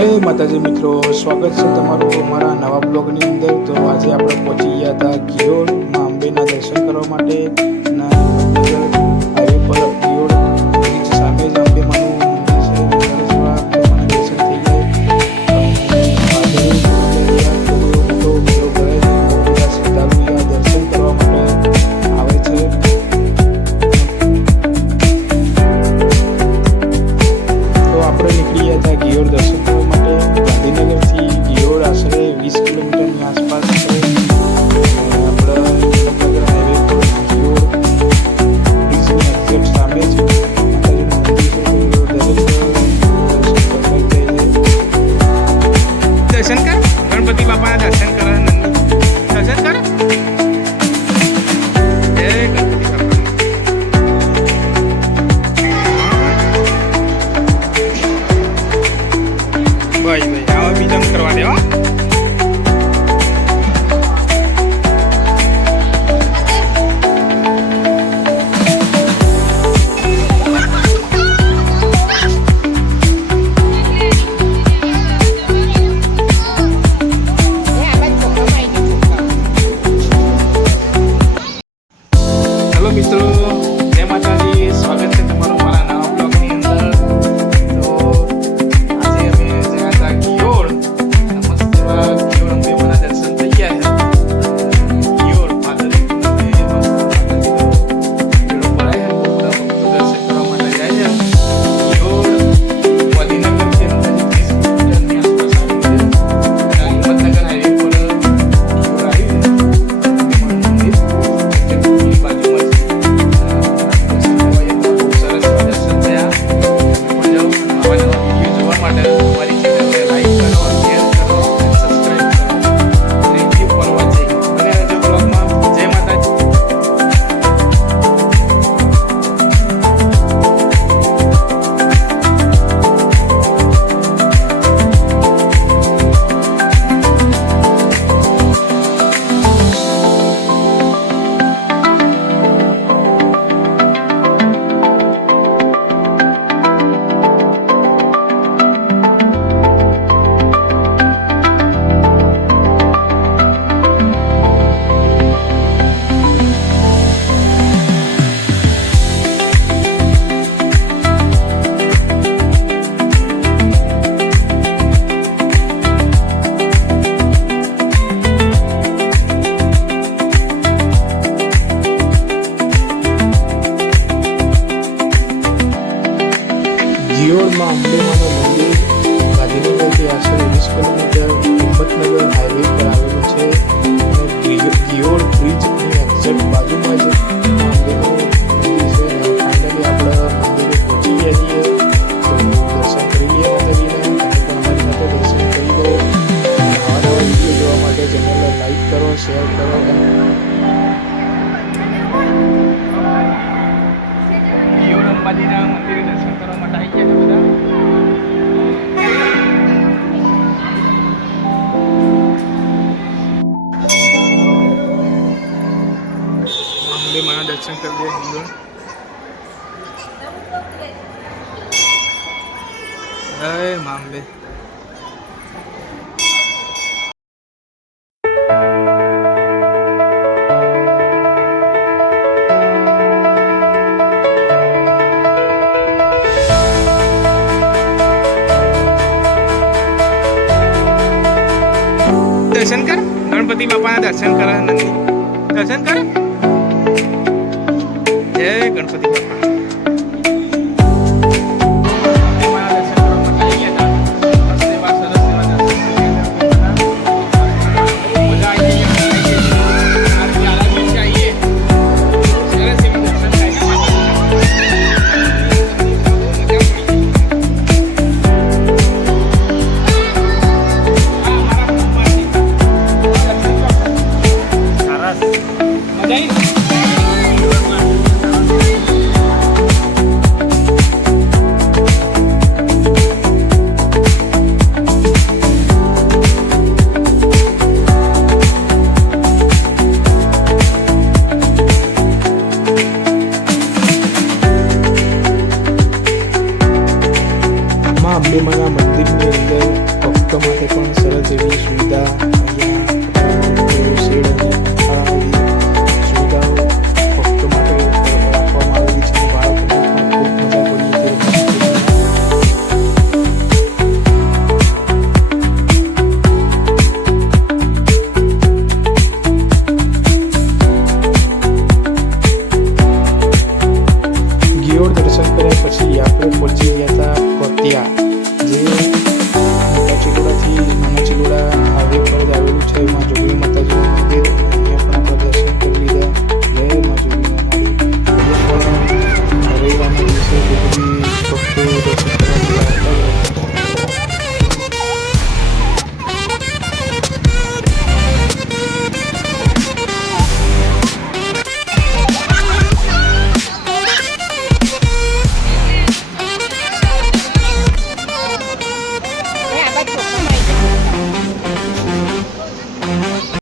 જય માતાજી મિત્રો, સ્વાગત છે તમારું અમારા નવા બ્લોગની અંદર. તો આજે આપણે પહોંચી ગયા હતા ગિયોડ માં અંબેના દર્શન કરવા માટે. હાઈવે પર ગિયોડ બ્રિજ સામે જ અંબેમાનું મંદિર છે. દર્શન થઈ જાય. શ્રદ્ધાળુઓ દર્શન કરવા માટે આવે છે. તો આપણે નીકળી ગયા હતા ગિયોડ દર્શન કરવા માટે. ગાંધીનગરથી ગિયોડ આશરે 20 કિલોમીટરની આસપાસ છે. આપણે હિંમતનગર હાઈવે પર ગિયોડ બ્રિજની એક્ઝેક્ટ સામે છે માતાજીનું મંદિર છે. દર્શન કર, ગણપતિ બાપાના દર્શન કર, દર્શન કર. જય ગણપતિ બાપા. ભાઈ આવા બીજા કરવા દે. હેલો મિત્રો, જય માતાજી. સ્વાગત છે તમારું મારા નવા બ્લોગની અંદર. તો આજે અમે ગયા હતા ગિયોડ. મસ્ત એવા ગિયોડ અંબેમાના દર્શન થઈ ગયા છે. ગિયોડ પાદરી દર્શન કરવા માટે જાય છે. ગિયોડ ગાંધીનગરથી અંદાજે 30 કિલોમીટરની આસપાસ આવ્યું છે. હિંમતનગર હાઈવે પર ગિયોડ આવ્યું છે. ગિયોડમાં અંબેમાનું મંદિર ગાંધીનગરથી આશરે 20 કિલોમીટર હિંમતનગર હાઈવે પર આવેલું છે. અને ગિયોડ બ્રિજની એક્ઝેક્ટ બાજુમાં જ અંબેનું મંદિર છે. ફાઇનલી આપણે મંદિરે પહોંચી ગયા છીએ. તો દર્શન કરી લઈએ માતાજીના. તમે પણ અમારી સાથે દર્શન કરી લો. નવા નવા વિડીયો જોવા માટે ચેનલને લાઈક કરો, શેર કરો. ગિયોડ અંબાજીના મંદિરે દર્શન કરવા માટે આવી ગયા છે બધા. અંબેમાના દર્શન કરી દે. જય મા અંબે. દર્શન કર, ગણપતિ બાપાના દર્શન કર, દર્શન કર. જય ગણપતિ બાપા. મજા આવી. મંદિરની અંદર ભક્તો માટે પણ સરસ એવી સુવિધા અહીંયા શેડ અને પંખા એવી સુવિધાઓ ભક્તો માટે રાખવામાં આવેલી છે. બાળકોને પણ ખૂબ મજા પડી હતી. ગિયોડ દર્શન કર્યા પછી આપણે પહોંચી ગયા હતા કોતિયા, જે